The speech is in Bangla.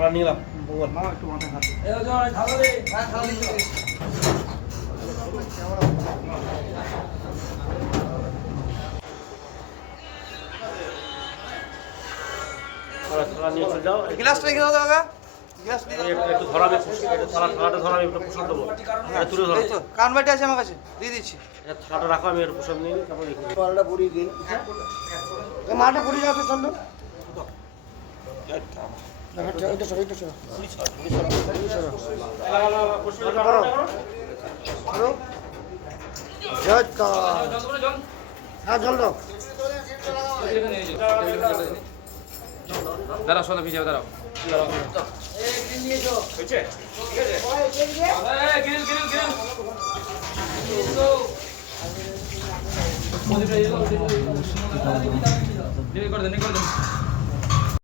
থালা নিয়ে এলাম মা একটু মাথায় হাত থালা নিয়ে চলে যাও। গ্লাসটা রেখে দাও দাদা গ্লাস একটু ধরাবে, থালাটা ধরাবে, একটু প্রসাদ দেবো। তুলে ধরো, কান বাটি আছে আমার কাছে দিয়ে দিচ্ছি থালাটা রাখো, আমি একটু প্রসাদ নিয়ে নিই, তারপর রেখে দিই। মালটা পুড়িয়ে দিন মালটা পুড়িয়ে যাও তো চন্দ্র হ্যাঁ জল দাও দাঁড়াও সোনা ভিজে দাঁড়াও করে দেন